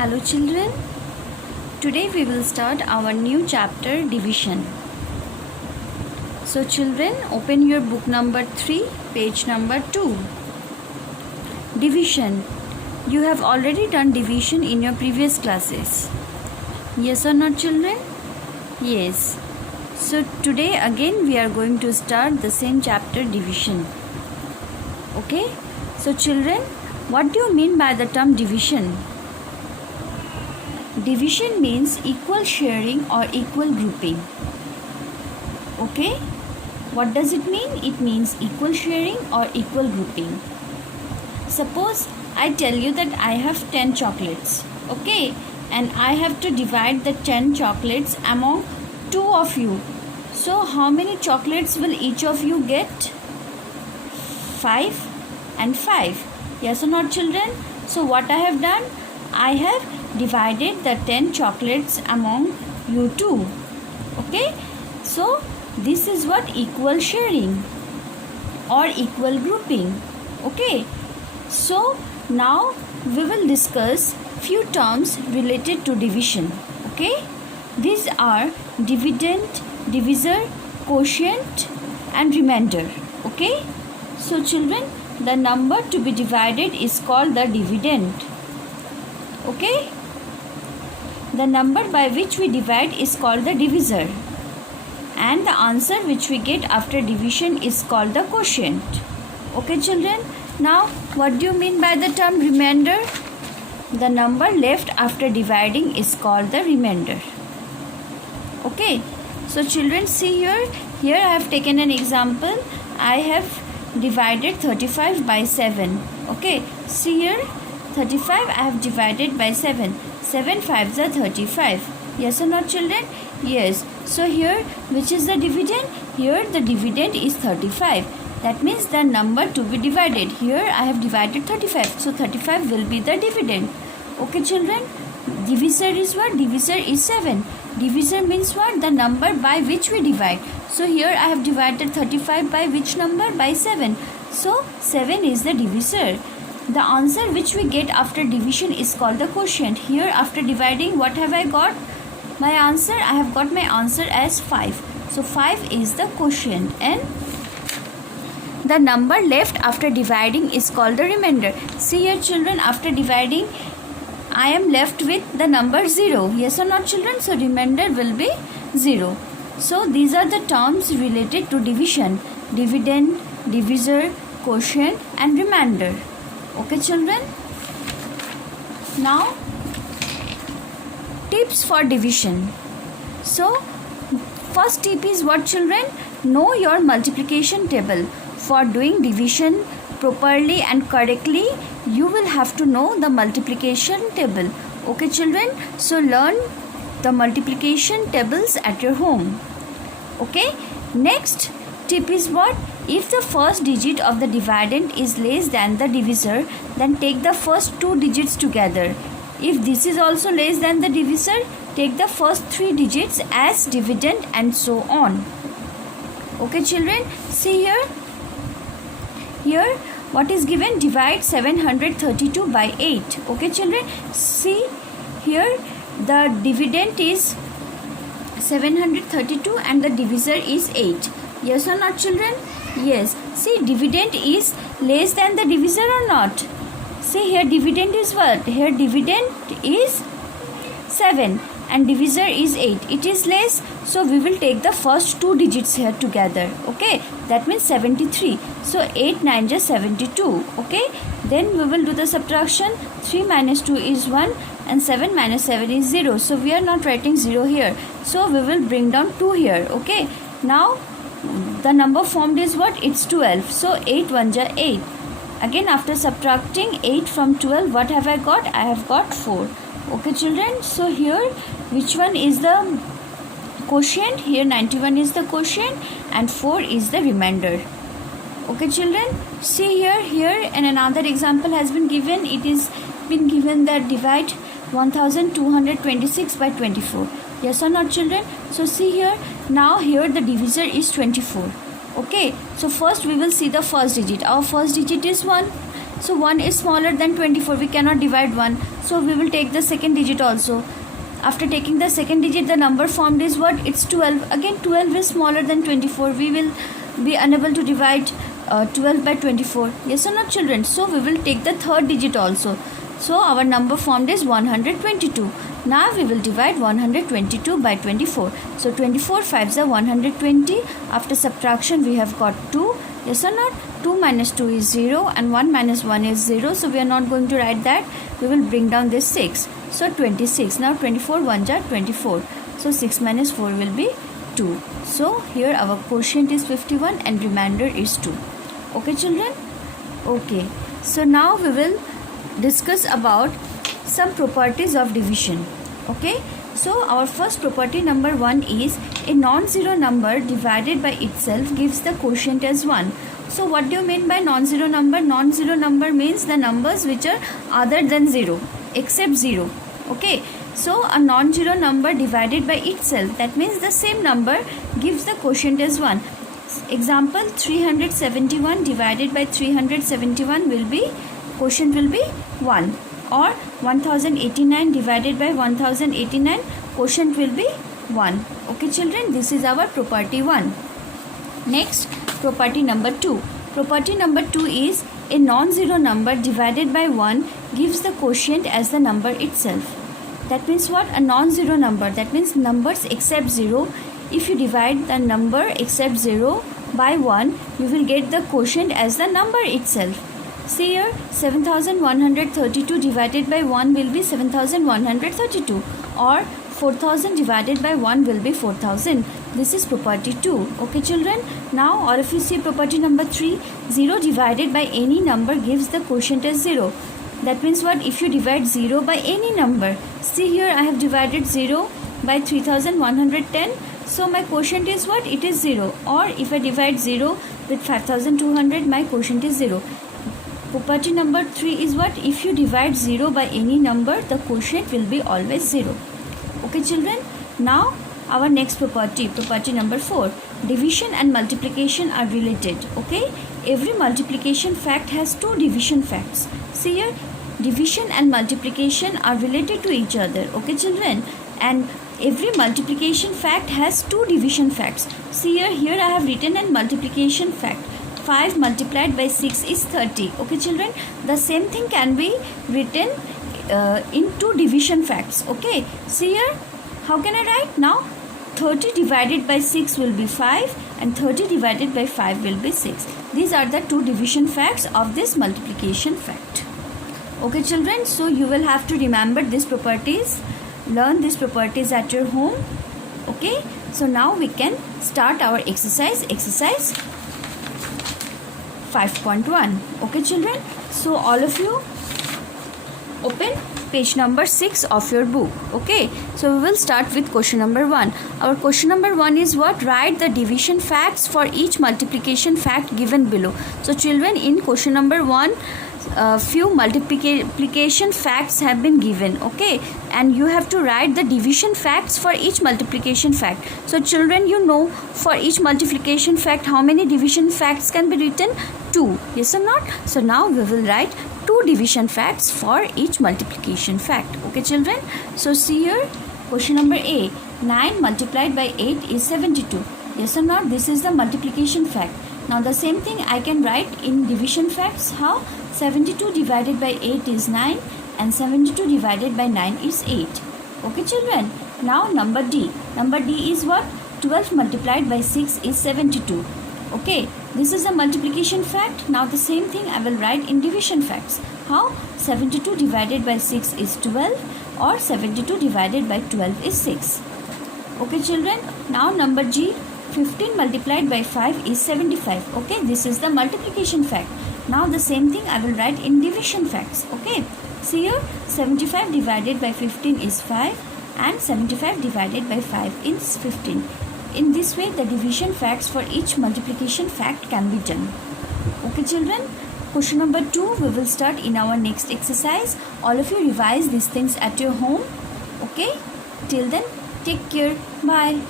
Hello children, today we will start our new chapter division. So children, open your book number 3, page number 2. Division. You have already done division in your previous classes. Yes or not children? Yes. So today again we are going to start the same chapter division. Okay? So children, what do you mean by the term division? Division means equal sharing or equal grouping. Okay? What does it mean? It means equal sharing or equal grouping. Suppose I tell you that I have 10 chocolates. Okay? And I have to divide the 10 chocolates among 2 of you. So how many chocolates will each of you get? 5 and 5. Yes or not children? So what I have done? I have divided the 10 chocolates among you two. Okay? So this is what equal sharing or equal grouping. Okay? So now we will discuss few terms related to division. Okay? These are dividend, divisor, quotient and remainder. Okay? So children, the number to be divided is called the dividend. Okay? The number by which we divide is called the divisor. And the answer which we get after division is called the quotient. Okay children? Now what do you mean by the term remainder? The number left after dividing is called the remainder. Okay? So children, see here. Here I have taken an example. I have divided 35 by 7. Okay? See here. 35 I have divided by 7. 7 5s are 35. Yes or not children? Yes. So here which is the dividend? Here the dividend is 35. That means the number to be divided. Here I have divided 35. So 35 will be the dividend. Okay children? Divisor is what? Divisor is 7. Divisor means what? The number by which we divide. So here I have divided 35 by which number? By 7. So 7 is the divisor. The answer which we get after division is called the quotient. Here after dividing, what have I got? My answer, I have got my answer as 5. So 5 is the quotient and the number left after dividing is called the remainder. See here children, after dividing, I am left with the number 0. Yes or not children? So remainder will be 0. So these are the terms related to division. Dividend, divisor, quotient and remainder. Okay children? Now tips for division. So first tip is what children? Know your multiplication table. For doing division properly and correctly, you will have to know the multiplication table. Okay children? So learn the multiplication tables at your home. Okay? Next tip is what? If the first digit of the dividend is less than the divisor, then take the first 2 digits together. If this is also less than the divisor, take the first 3 digits as dividend and so on. Okay children? See here. Here what is given? Divide 732 by 8. Okay children? See here the dividend is 732 and the divisor is 8. Yes or not children? Yes. See, dividend is less than the divisor or not? See here dividend is what? Here dividend is 7 and divisor is 8. It is less. So we will take the first 2 digits here together. Okay. That means 73. So 8 9 is 72. Okay. Then we will do the subtraction. 3 minus 2 is 1 and 7 minus 7 is 0. So we are not writing 0 here. So we will bring down 2 here. Okay. Now the number formed is what? It's 12. So 8 1 ja 8. Again after subtracting 8 from 12, what have I got? I have got 4. Okay children? So here which one is the quotient? Here 91 is the quotient and 4 is the remainder. Okay children? See here and another example has been given. It is been given that divide 1226 by 24. Yes or not children? So see here. Now here the divisor is 24. Okay. So first we will see the first digit. Our first digit is 1. So 1 is smaller than 24. We cannot divide 1. So we will take the second digit also. After taking the second digit, the number formed is what? It's 12. Again 12 is smaller than 24. We will be unable to divide 12 by 24. Yes or not, children? So we will take the third digit also. So our number formed is 122. Now we will divide 122 by 24. So 24 5s are 120. After subtraction we have got 2. Yes or not? 2 minus 2 is 0 and 1 minus 1 is 0. So we are not going to write that. We will bring down this 6. So 26. Now 24 1s are 24. So 6 minus 4 will be 2. So here our quotient is 51 and remainder is 2. Okay, children? Okay. So now we will discuss about some properties of division. Okay, so our first property number 1 is a non-zero number divided by itself gives the quotient as 1. So what do you mean by non-zero number? Non-zero number means the numbers which are other than 0 except 0. Okay, so a non-zero number divided by itself, that means the same number gives the quotient as 1. Example, 371 divided by 371 will be, quotient will be 1, or 1089 divided by 1089, quotient will be 1. Okay, children, this is our property 1. Next, property number 2. Property number 2 is a non-zero number divided by 1 gives the quotient as the number itself. That means what? A non-zero number, that means numbers except 0. If you divide the number except 0 by 1, you will get the quotient as the number itself. See here, 7132 divided by 1 will be 7132, or 4000 divided by 1 will be 4000. This is property 2. Okay, children? Now all of you see property number 3. 0 divided by any number gives the quotient as 0. That means what? If you divide 0 by any number, see here I have divided 0 by 3110. So my quotient is what? It is 0. Or if I divide 0 with 5200, my quotient is 0. Property number 3 is what? If you divide 0 by any number, the quotient will be always 0. Okay, children? Now our next property, property number 4. Division and multiplication are related. Okay? Every multiplication fact has two division facts. See here, division and multiplication are related to each other. Okay, children? And every multiplication fact has two division facts. See here I have written a multiplication fact. 5 multiplied by 6 is 30. Okay, children? The same thing can be written in two division facts. Okay, see here, how can I write? Now 30 divided by 6 will be 5 and 30 divided by 5 will be 6. These are the two division facts of this multiplication fact. Okay, children, so you will have to remember these properties, learn these properties at your home. Okay, so now we can start our exercise 5.1. Okay, children, so all of you open page number 6 of your book. Okay, so we will start with question number 1. Our question number 1 is what? Write the division facts for each multiplication fact given below. So children, in question number 1, few multiplication facts have been given. Okay, and you have to write the division facts for each multiplication fact. So children, you know, for each multiplication fact how many division facts can be written? 2. Yes or not? So now we will write 2 division facts for each multiplication fact. Okay, children? So see here, question number A. 9 multiplied by 8 is 72. Yes or not? This is the multiplication fact. Now the same thing I can write in division facts. How? 72 divided by 8 is 9 and 72 divided by 9 is 8. Okay, children? Now number D. Number D is what? 12 multiplied by 6 is 72. Okay, this is a multiplication fact. Now the same thing I will write in division facts. How? 72 divided by 6 is 12 or 72 divided by 12 is 6. Okay, children? Now number G. 15 multiplied by 5 is 75. Okay, this is the multiplication fact. Now the same thing I will write in division facts. Okay, see here, 75 divided by 15 is 5 and 75 divided by 5 is 15. In this way, the division facts for each multiplication fact can be done. Okay, children? Question number 2, we will start in our next exercise. All of you revise these things at your home. Okay? Till then, take care. Bye.